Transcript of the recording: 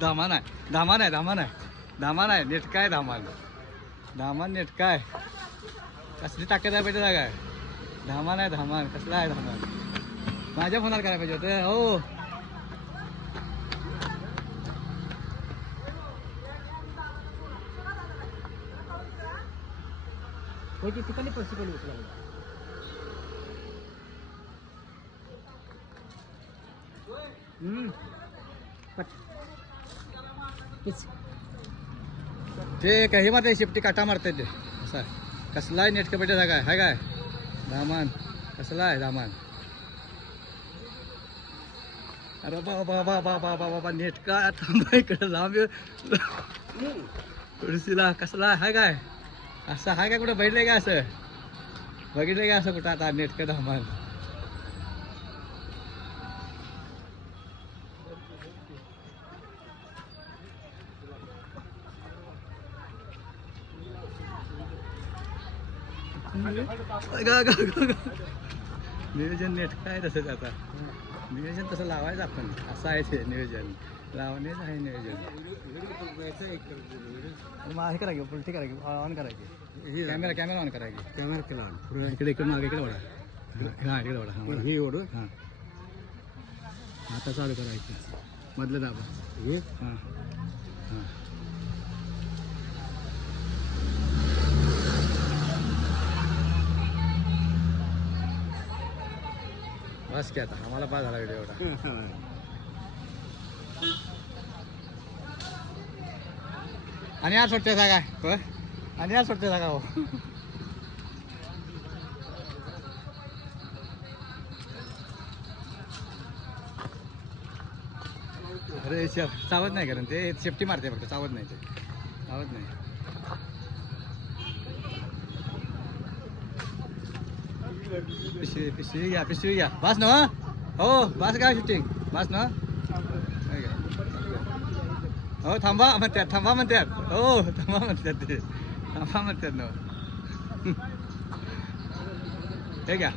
धामान आहे धामान आहे धामान आहे धामान आहे नेट काय धामान धामान नेट काय कसली ताकद आहे पाहिजे काय धामान आहे धामान कसला आहे धामान माझ्या फोनावर करायला पाहिजे होतं हो ठिकाणी पैसे पण उचला ते काही मारते शेपटी काटा मारताय ते असं कसला आहे नेटकं पेटे काय हाय काय धामान कसला आहे धामान अरे बाबा बाबा बाबा बाबा नेटका थांबा इकडे लांब तुळशीला कसला हाय काय असं हाय काय कुठं बघितलंय का असं बघितलंय का असं कुठं आता नेटकं धामान नियोजन नेट काय तसंच आता नियोजन तसं लावायचं आपण असं आहे ते नियोजन लावणेच आहे नियोजन मग हे करायचं पुलटी करायची ऑन करायची कॅमेरा कॅमेरा ऑन करायची कॅमेरा केला इकडे इकडे मागे इकडे वडा हां इकडे वडा हे ओढ हां आता चालू करायचं मधलं दाबा हे हां हां बस की आता आम्हाला पास झाला व्हिडिओ एवढा आणि आज सुटते काय हो आणि आज सुटते का हो अरे चावत नाही कारण ते सेफ्टी मारते फक्त चावत नाही ते चावत नाही पिशवी घ्या बस ना हो बस काय शूटिंग बस ना हो थांबा म्हणतात थांबा म्हणतात हो थांबा म्हणतात ते थांबा म्हणतात ना हे घ्या